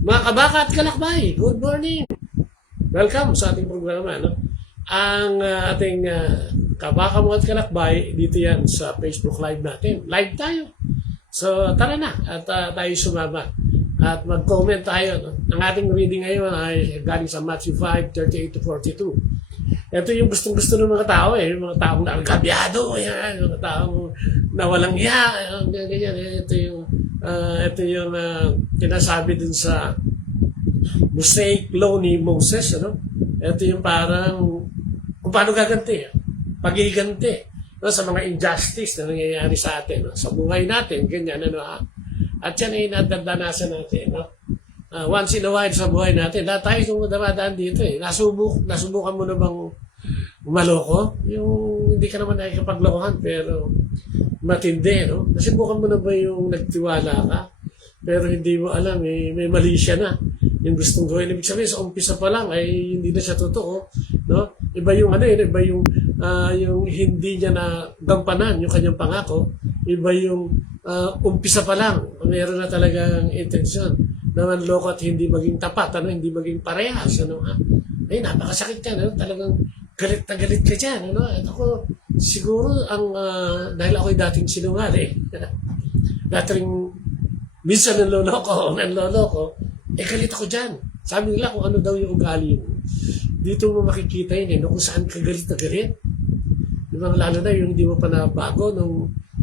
Mga kabaka at kalakbay, good morning! Welcome sa ating programa. No? Ang ating kabaka mo at kalakbay, dito yan sa Facebook Live natin. Live tayo. So tara na at tayo sumama. At mag-comment tayo. No? Ang ating reading ngayon ay galing sa Matthew 5:38 to 42. Ito yung gustong-gusto ng mga tao eh. Yung mga taong nagabyado, yan. Yung mga taong nawalang iya. Ganyan. Ito yung tinasabi dun sa Mosaic Law ni Moses. Ano? Ito yung parang kung paano gaganti. Pagiganti. No? Sa mga injustice na nangyayari sa atin. No? Sa buhay natin. Ganyan. Ano, ha? At yan ay nadanasan natin. No? Once in a while sa buhay natin. Dahil tayo kung damadaan dito eh. Nasubukan mo na bang maloko? Yung hindi ka naman nakikipaglokohan pero matindi, no? Nasubukan mo na ba yung nagtiwala ka? Pero hindi mo alam, may mali siya na. Yung gustong gawin. Ibig sabihin, sa umpisa pa lang ay hindi na siya totoo. No? Iba yung iba yung hindi niya na gampanan yung kanyang pangako. Iba yung umpisa pa lang, mayroon na talagang intensyon na manloko at hindi maging tapat, hindi maging parehas. Ay, napakasakit ka, talagang galit na galit ka dyan. At ako, siguro, dahil ako'y dating sinungaling, dating minsan nanloloko, galit ako dyan. Sabi nila kung ano daw yung ugali mo. Dito mo makikita yun, kung saan ka galit na galit. Lalo na yung hindi mo pa nabago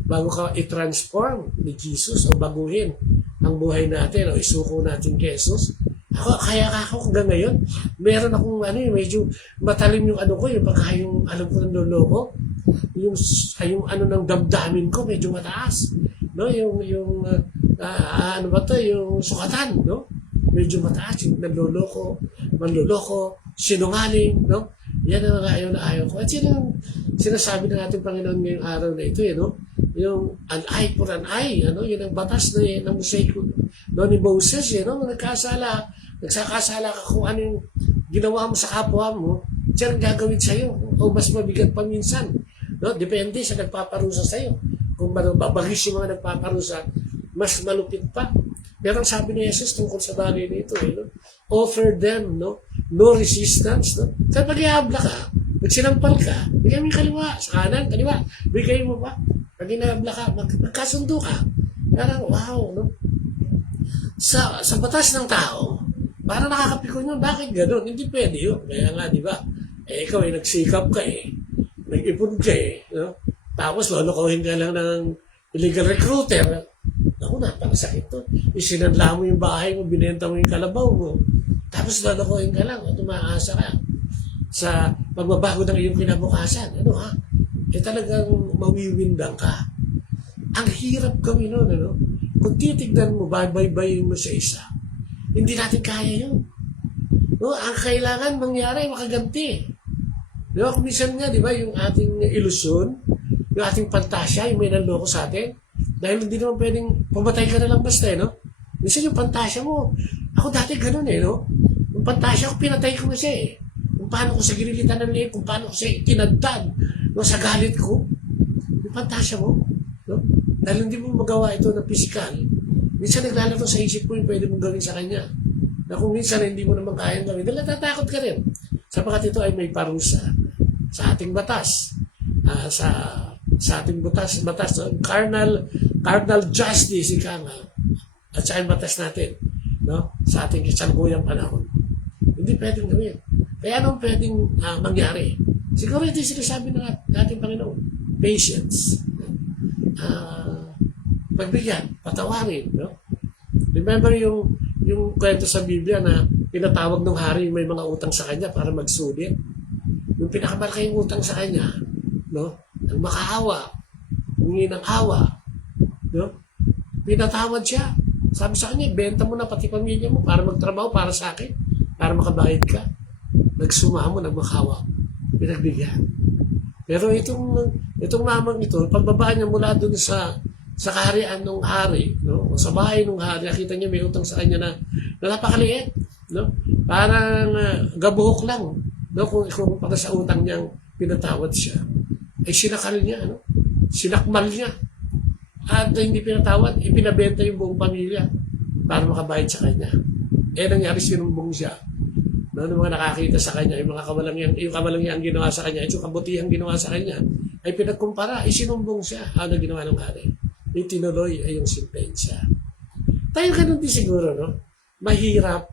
bago ka i-transform ni Jesus o baguhin ang buhay natin o isuko natin kay Jesus. Kaya ako hanggang ngayon, meron akong medyo matalim yung yung alam ko ng loloko, yung ng damdamin ko medyo mataas. No? Yung sukatan, no? Medyo mataas, yung manloloko, sinungaling, no? Yan ang ayaw ko. At yan ang sinasabi ng ating Panginoon ngayong araw na ito, yung an eye for an eye, yun ang batas ng Mosaic ni Moses, nagsakasala ka kung ano yung ginawa mo sa kapwa mo, diyan ang gagawin sa'yo, o mas mabigat pa minsan. No? Depende sa nagpaparusa sa'yo. Kung babagis yung mga nagpaparusa, mas malupit pa. Pero ang sabi ni Jesus tungkol sa bagay nito, offer them, no resistance. No? Sa pag-iabla ka, pag sinampal ka, bigay mo yung kaliwa, sa kanan, kaliwa, bigay mo pa. Pag inabla ka, magkasundo ka. Parang, wow, no? Sa batas ng tao, parang nakakapikon yun. Bakit gano'n? Hindi pwede yun. Kaya nga, di ba? Ikaw nagsikap ka nag-ipon ka no? Tapos lolokohin ka lang ng illegal recruiter. Ako, napakasakit to. Isinanla mo yung bahay mo, binenta mo yung kalabaw mo. Tapos lolokohin ka lang, tumaasa ka sa pagbabago ng iyong kinabukasan. Talagang mawiwindang ka. Ang hirap gawin nun, Kung titignan mo, baybayin mo sa isa, hindi natin kaya yun. Ang kailangan mangyari, makaganti. Kung minsan nga, di ba, yung ating ilusyon, yung ating pantasya, yung may nanloko sa atin, dahil hindi naman pwedeng pumatay ka na lang basta, Minsan yung pantasya mo, ako dati ganun, Yung pantasya ko, pinatay ko na siya, Kung paano ko sa ginilitan ng liit, kung paano ko sa tinadtad, sa galit ko, yung pantasya mo, dahil hindi mo magawa ito na physical, minsan naglalaro sa isip mo yung pwede mong gawin sa kanya. Na kung minsan hindi mo naman kayang gawin, dahil natatakot ka rin. Sapagkat ito ay may parusa sa ating batas. Sa ating batas, carnal justice, ika nga. At sa ating batas natin, sa ating isanguyang panahon. Hindi pwedeng gawin. Kaya anong pwedeng mangyari? Siguro ito yung sinasabi ng ating Panginoon. Patience. Pagbigyan, patawarin. Remember yung kwento sa Biblia na pinatawag ng hari may mga utang sa kanya para magsulit. Yung pinakamalaking utang sa kanya, ang makaawa, humingi ng awa, pinatawad siya. Sabi sa kanya, benta mo na pati pamilya mo para magtrabaho para sa akin, para makabayad ka. Nagsuma mo, nagmakawa. Pinagbigyan. Pero itong mamang ito, pagbaba niya mula doon sa kaharian ng hari, sa bahay ng hari, nakita niya may utang sa kanya na napakaliit. Parang gabuhok lang. Kung para sa utang niyang pinatawad siya. Ay sinakal niya, sinakmal niya. At hindi pinatawad, ipinabenta yung buong pamilya. para makabayad sa kanya. Nangyari, sinumbong siya. Nung mga nakakita sa kanya, yung kawalangyang ginawa sa kanya, yung kabutihang ginawa sa kanya, ay pinagkumpara, sinumbong siya. Ano ginawa ng hari? Itinuloy ay yung sentensya. Tayo ganun din siguro, no? Mahirap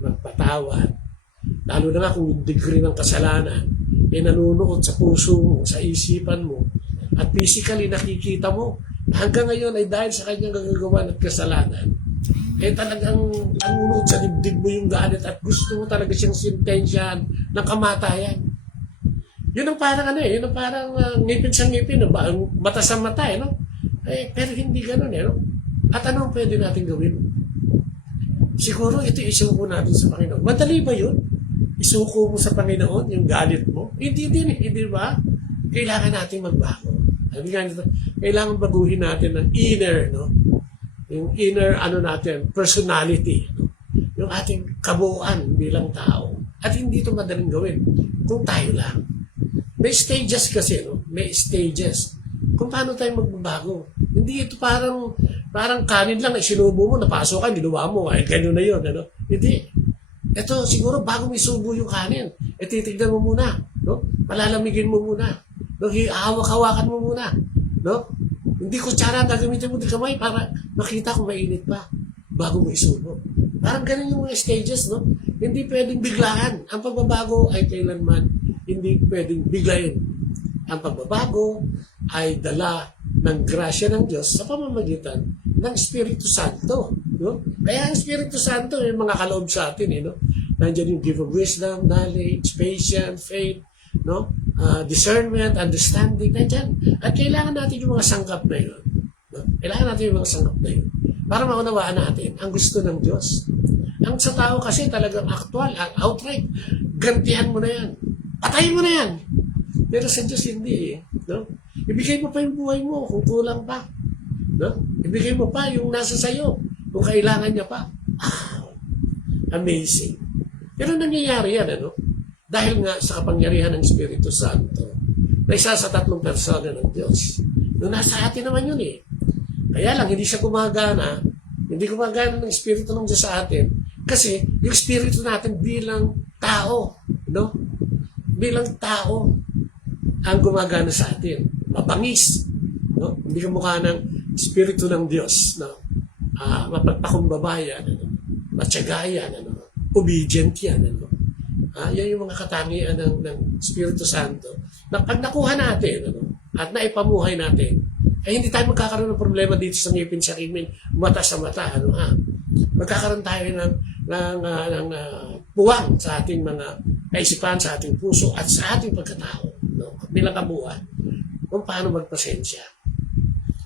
magpatawad. Lalo na nga kung yung degree ng kasalanan ay nanunood sa puso mo, sa isipan mo, at physically nakikita mo, hanggang ngayon ay dahil sa kanyang gagagawa ng kasalanan, talagang nanunood sa dibdib mo yung galit at gusto mo talaga siyang sentensyahan ng kamatayan. Yun ang parang yun ang parang ngipin sa ngipin, mata sa mata, no? Pero hindi ganun, no? At ano ang pwede natin gawin? Siguro ito isuko natin sa Panginoon. Madali ba yun? Isuko mo sa Panginoon yung galit mo? Hindi din, hindi ba? Kailangan natin magbago. Kailangan baguhin natin ng inner, no? Yung inner, natin, personality. No? Yung ating kabuuan bilang tao. At hindi ito madaling gawin kung tayo lang. May stages kasi, no? May stages. Kung paano tayo magbabago. Hindi ito parang kanin lang, sinubo mo, napasok ka, ginawa mo, gano'n na yun. Ano? Hindi. Ito, siguro bago mo isubo yung kanin, titignan mo muna. No? Palalamigin mo muna. No? Hawak-hawakan mo muna. No? Hindi kutsara, gagamitin mo ng kamay para makita kung mainit pa bago mo isubo. Parang ganun yung mga stages, no? Hindi pwedeng biglaan. Ang pagbabago ay kailanman hindi pwedeng biglayin. Ang pagbabago ay dala ng grasya ng Diyos sa pamamagitan ng Espiritu Santo. No? Kaya ang Espiritu Santo ay mga kaloob sa atin. No? Nandiyan yung gift of wisdom, knowledge, patience, faith, no? Discernment, understanding, nandiyan. At kailangan natin yung mga sangkap na yun. No? Kailangan natin yung mga sangkap na yun. Para maunawaan natin ang gusto ng Diyos. Ang sa tao kasi talagang actual, outright, gantihan mo na yan. Patayin mo na yan. Pero sa Diyos hindi eh. No? Ibigay mo pa yung buhay mo kung kulang pa. No? Ibigay mo pa yung nasa sayo kung kailangan niya pa. Amazing. Pero nangyayari yan, ano? Dahil nga sa kapangyarihan ng Espiritu Santo na isa sa tatlong persona ng Diyos. No, nasa atin naman yun eh. Kaya lang, hindi siya gumagana. Hindi gumagana ng Espiritu ng Diyos sa atin. Kasi yung Espiritu natin bilang tao, no? Bilang tao ang gumagana sa atin. Mabangis. No? Hindi ka mukha ng Espiritu ng Diyos. No? Mapagpakumbaba yan. Ano? Matyaga yan. Ano? Obedient yan. Ano? Yan yung mga katangian ng Espiritu Santo. Na pag nakuha natin at naipamuhay natin, ay hindi tayo magkakaroon ng problema dito sa ngipin sa kimin, mata sa mata. Magkakaroon tayo ng puwang sa ating mga kaisipan, sa ating puso, at sa ating pagkatao. No? Bilang kabuuan, kung paano magpasensya.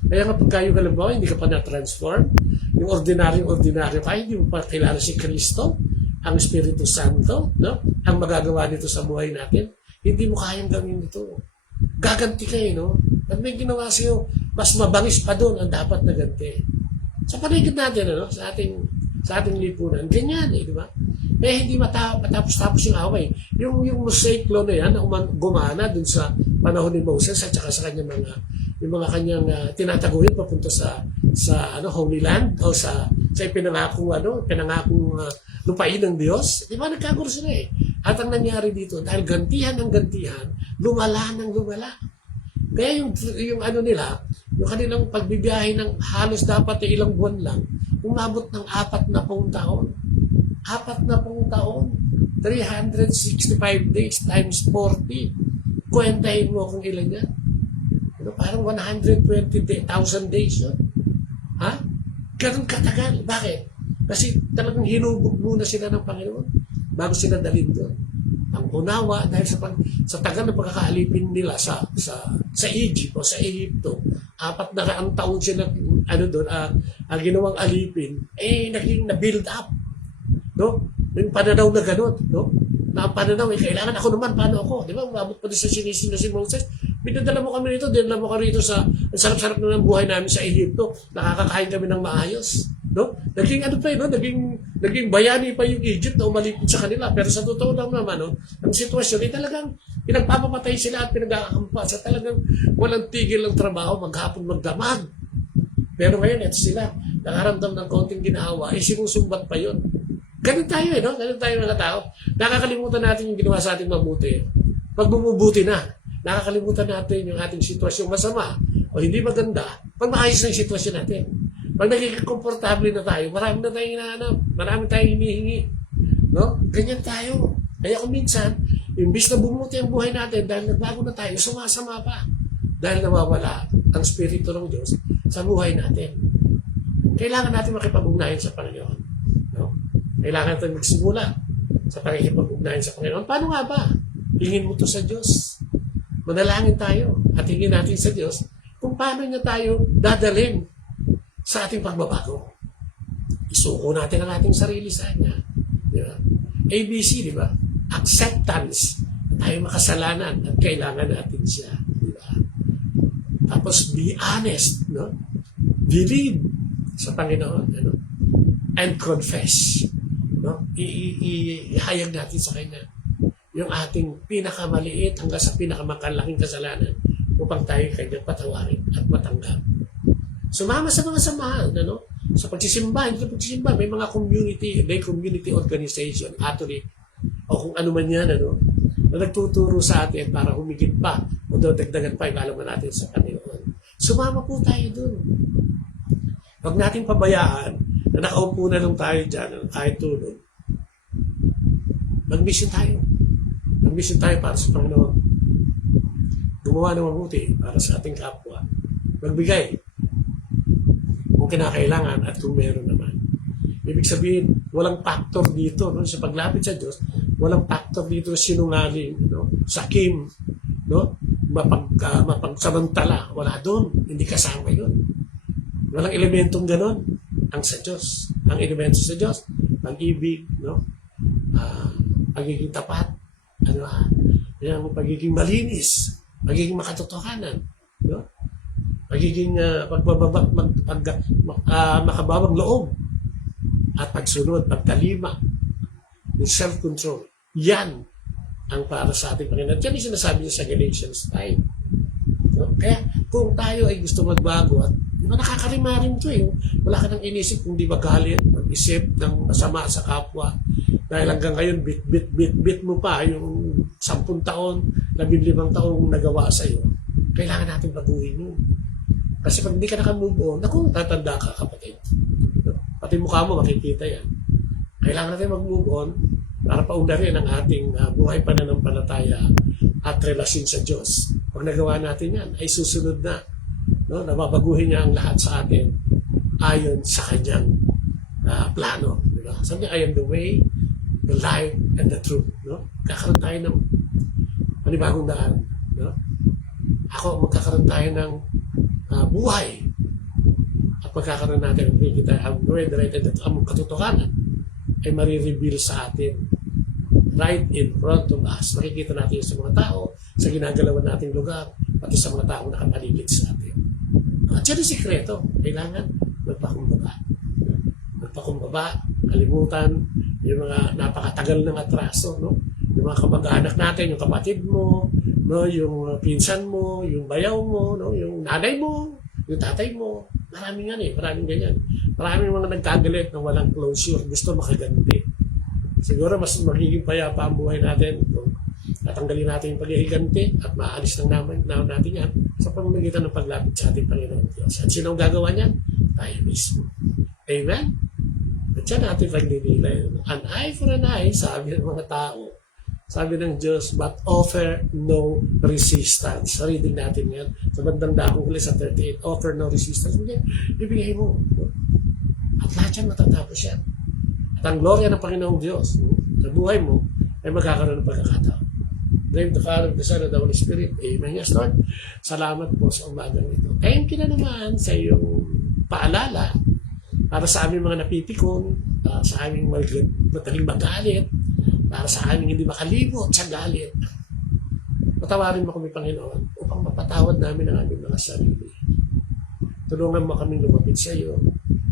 Kaya nga pagka yung halimbawa, hindi ka pa na-transform, yung ordinaryong ka, hindi mo pa kilala si Kristo, ang Espiritu Santo, no? Ang magagawa nito sa buhay natin, hindi mo kayang gawin ito. Gaganti ka no? At may ginawa sa'yo, mas mabangis pa doon ang dapat na ganti. Sa paligid natin, sa ating lipunan, ganyan di ba? Hindi matapos-tapos yung away. Yung mosaic law na yan, gumana dun sa panahon ni Moses at saka sa kanyang mga kanyang tinataguyod papunta sa Holy Land o sa pinangakong lupain ng Diyos. Di ba nagkagulo sila eh? At ang nangyari dito, dahil gantihan ng gantihan, lumala ng lumala. Kaya yung yung kanilang pagbibiyahe ng halos dapat ilang buwan lang, umabot ng 40 taon. 40 taon, 365 days times 40. Kwentahin mo kung ilan yan. Parang 120,000 days yun. Ganun katagal. Bakit? Kasi talagang hinubog muna sila ng Panginoon bago sila dalhin doon. Ang unawa dahil sa tagal ng pagkakaalipin nila sa Egypt o sa Egypto, 400 taon sila ginawang alipin, naging na-build up. No? Yung pananaw na gano'n, no? Na ang pananaw, kailangan ako naman, paano ako? Di ba? Umabot pa din sa sinisin na si Moses. Pinadala mo kami rito, dinala mo kami rito sa sarap-sarap na ng buhay namin sa Egypto. Nakakakain kami ng maayos. No? Naging naging bayani pa yung Egypt na umalipin sa kanila. Pero sa totoo lang naman, ang sitwasyon ay talagang pinagpapapatay sila at pinag-aakampa sa talagang walang tigil ng trabaho, maghapon magdamag. Pero ngayon, ito sila. nakaramdam ng konting ginhawa, sinusumbat pa yun. Ganun tayo no? Ganun tayo mga tao. Nakakalimutan natin yung ginawa sa ating mabuti. Pag bumubuti na, nakakalimutan natin yung ating sitwasyong masama o hindi maganda, pag maayos na yung sitwasyon natin. Pag nagiging komportable na tayo, marami na tayong hinahanap, marami tayong hinihingi. No? Ganyan tayo. Kaya kung minsan, imbis na bumuti ang buhay natin dahil nagbago na tayo, sumasama pa. Dahil nawawala ang Espiritu ng Diyos sa buhay natin. Kailangan natin makipag-ugnayan sa Panginoon. No? Kailangan natin magsimula sa pakikipag-ugnayan sa Panginoon. Paano nga ba? Hingin mo to sa Diyos. Manalangin tayo at hingin natin sa Diyos kung paano niya tayo dadalhin sa ating pagbabago. Isuko natin ang ating sarili sa Kanya. Di ba? ABC, di ba? Acceptance. Tayo makasalanan at kailangan natin siya. Di ba? Tapos be honest. No? Believe sa Panginoon. Ano? And confess. No? Ihayag natin sa Kanya yung ating pinakamaliit hanggang sa pinakamalaking kasalanan upang tayo Kanyang patawarin at matanggap. Sumama sa mga samahan, ano? Sa pagsisimba, may mga community organization, Catholic, o kung ano man yan, ano, na nagtuturo sa atin para humigit pa o dagdagan pa yung alaman natin sa Panginoon. Sumama po tayo dun. Huwag natin pabayaan na nakaupo na lang tayo dyan, kahit tulog. Mag-mission tayo. Mag-mission tayo para sa Panginoon. Gumawa ng mabuti para sa ating kapwa. Magbigay kung kinakailangan at kung meron naman. Ibig sabihin, walang factor dito no? Sa paglapit sa Diyos, walang factor dito na sinungaling, no? Sakim, no? Mapagsamantala. Wala doon. Hindi kasama yun. Walang elementong ganon ang sa Diyos. Ang elemento sa Diyos, pag-ibig, no? Pagiging tapat, yung pagiging malinis, pagiging makatotohanan, no? Pagiging makabawang loob at pagsunod, pagtalima, yung self-control. Yan ang para sa ating Panginoon. Yan yung sinasabi niya sa Galatians 5. No? Kaya kung tayo ay gusto magbago at nakakarima rin ito wala ka nang inisip kung di ba galit, mag-isip ng masama sa kapwa. Dahil hanggang ngayon, bit mo pa yung 10 taon, 15 taong nagawa sa iyo. Kailangan natin baguhin yun. Kasi pag hindi ka naka-move on, naku, tatanda ka, kapatid. Pati mukha mo, makikita yan. Kailangan natin mag-move on para paundarin ang ating buhay pananampalataya at relasyon sa Diyos. Pag nagawa natin yan, ay susunod na. No? Nababaguhin niya ang lahat sa atin ayon sa kanyang plano. Diba? Sabi niya, I am the way, the life, and the truth. No? Kakaroon tayo ng panibagong daan. No? Ako, magkakaroon tayo ng buhay. At magkakaroon natin ang way, the right, and ang katotohanan ay marireveal sa atin right in front of us. Makikita natin sa mga tao, sa ginagalawan nating lugar, pati sa mga tao nakapaligid sa atin. At yan ang sikreto. Kailangan magpakumbaba. Magpakumbaba, kalimutan yung mga napakatagal ng atraso, no? Yung mga kamag-anak natin, yung kapatid mo, no? Yung pinsan mo, yung bayaw mo, no? Yung nanay mo, yung tatay mo. Maraming yan maraming ganyan. Maraming mga nagkagalit na walang closure, gusto makaganti. Siguro mas magiging payapa ang buhay natin kung natanggalin natin yung paghihiganti at maalis ng natin yan sa pamamagitan ng paglapit sa ating Panginoon Diyos. At sino ang gagawa niyan? Tayo mismo. Amen? At yan natin pagninilay. An eye for an eye, sabi ng mga tao. Sabi ng Diyos, but offer no resistance. Reading natin yan. Sa bandang dakong huli sa 38, offer no resistance. Ibigay mo. At lahat yan matatapos yan. At ang gloria ng Panginoong Diyos sa buhay mo ay magkakaroon ng pagkakataon. Name the Father, the Son, and the Holy Spirit. Amen. Yes, Lord. Salamat po sa umagang ito. Thank you na naman sa iyong paalala para sa aming mga napipikon, sa aming madaling magalit, para sa aming hindi makalibot sa galit. Patawarin mo kami, Panginoon, upang mapatawad namin ang aming mga sarili. Tulungan mo kami lumapit sa iyo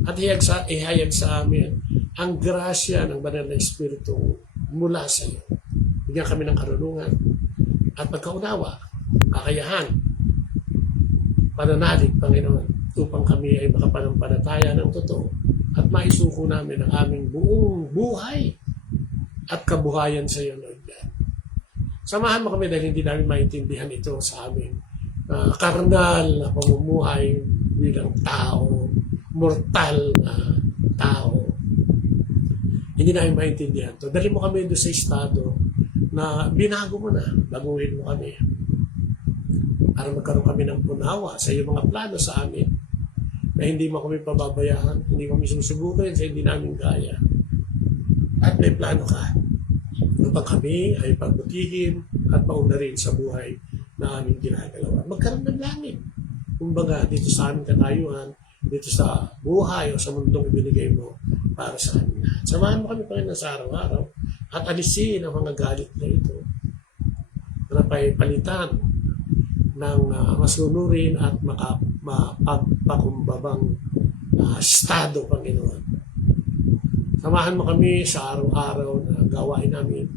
at ihayag sa amin ang grasya ng banal na Espiritu mula sa iyo. Bigyan kami ng karunungan at pagkaunawa, kakayahan, pananalig, Panginoon, upang kami ay makapanampalataya ng totoo at maisuko namin ang aming buong buhay at kabuhayan sa iyo, Lord God. Samahan mo kami dahil hindi namin maintindihan ito sa aming karnal na pamumuhay bilang tao, mortal na tao. Hindi namin maintindihan ito. Dali mo kami doon sa estado na binago mo na, baguhin mo kami. Para magkaroon kami ng unawa sa iyong mga plano sa amin na hindi mo kami pababayaan, hindi kami susubukin sa hindi namin kaya. At may plano ka upang kami ay pagbutihin at paunlarin sa buhay na aming ginagalawa. Magkaroon ng langit. Kumbaga, dito sa aming katayuan, dito sa buhay o sa mundong ibinigay mo para sa amin. Samahan mo kami, Panginoon, sa araw-araw at alisin ang mga galit na ito na palitan ng masunurin at mapagpakumbabang estado, Panginoon. Samahan mo kami sa araw-araw na gawain namin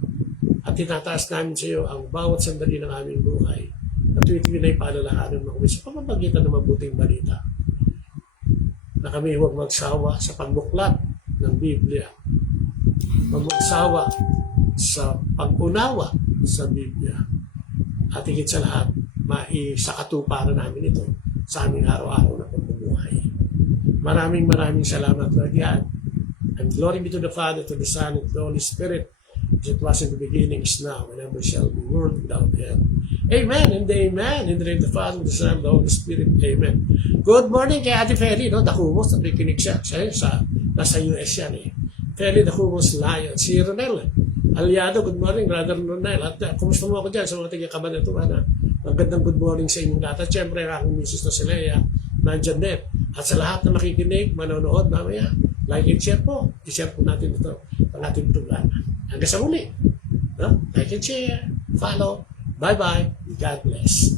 at tinataas namin sa iyo ang bawat sandali ng aming buhay at tuwing ay paalalahanan mo kami sa pamamagitan ng mabuting balita na kami huwag magsawa sa pagbuklat ng Biblia, huwag magsawa sa pag-unawa sa Biblia at higit sa lahat maisakatuparan namin ito sa aming araw-araw na pamumuhay. Maraming salamat, Lord God. And glory be to the Father, to the Son, and to the Holy Spirit, as it was in the beginning, is now, and ever shall be, world without end. Amen and amen. In the name of the Father, the Son, and the Holy Spirit. Amen. Good morning kay Ate Feli, no? Dakumos, nakikinig siya. Nasa US yan eh. Feli, Dakumos, Lion. Si Ronel Aliado, good morning, Brother Ronel. At kumusta mo ako dyan sa mga taga-Kabanatuan? Magandang good morning sa inyong lahat. At syempre, ang aking misis na si Leia, nandyan din. At sa lahat na makikinig, manonood mamaya, like and share po. I-share po natin ito ang ating programa. Hanggang sa muli. No? Like and share. Follow. Bye-bye. God bless.